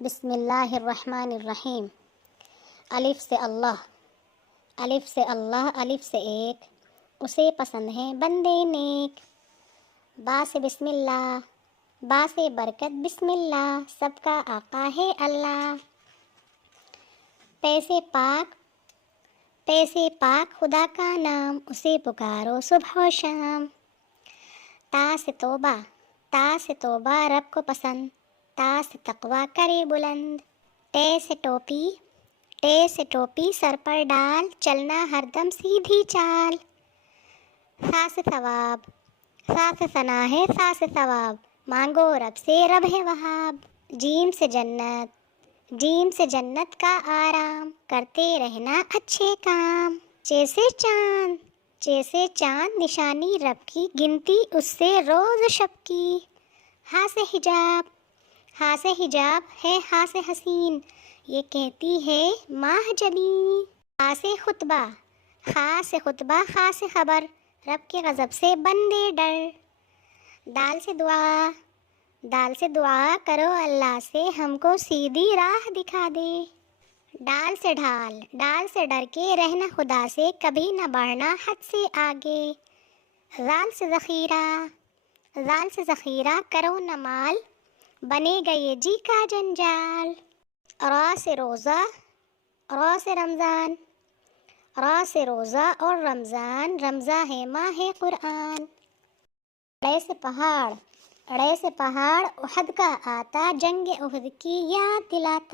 بسم اللہ الرحمن الرحیم۔ الف سے اللہ، الف سے اللہ، الف سے ایک، اسے پسند ہیں بندے نیک۔ با سے بسم اللہ، با سے برکت بسم اللہ، سب کا آقا ہے اللہ۔ پے سے پاک، پے سے پاک خدا کا نام، اسے پکارو صبح و شام۔ تا سے توبہ، تا سے توبہ رب کو پسند، تا سے تقویٰ کرے بلند۔ ٹے سے ٹوپی، ٹے سے ٹوپی سر پر ڈال، چلنا ہر دم سیدھی چال۔ سا سے ثواب، سا سے ثنا ہے، سا سے ثواب، مانگو رب سے رب ہے وہاب۔ جیم سے جنت، جیم سے جنت کا آرام، کرتے رہنا اچھے کام۔ چے سے چاند، چے سے چاند نشانی رب کی، گنتی اس سے روز شب کی۔ ہا سے حجاب، ہا سے حجاب ہے، ہا سے حسین، یہ کہتی ہے ماہ جبیں۔ خا سے خطبہ، خا سے خطبہ، خا سے خبر، رب کے غضب سے بندے ڈر۔ دال سے دعا، دال سے دعا کرو اللہ سے، ہم کو سیدھی راہ دکھا دے۔ ڈال سے ڈھال، ڈال سے ڈر کے رہنا خدا سے، کبھی نہ بڑھنا حد سے آگے۔ زال سے ذخیرہ، زال سے ذخیرہ کرو نہ مال، بنے گا یہ جی کا جنجال۔ را سے روزہ، را سے رمضان، را سے روزہ اور رمضان، رمضان ہے ماہ قرآن۔ اڑے سے پہاڑ، اڑے سے پہاڑ احد کا آتا، جنگ احد کی یاد دلاتا۔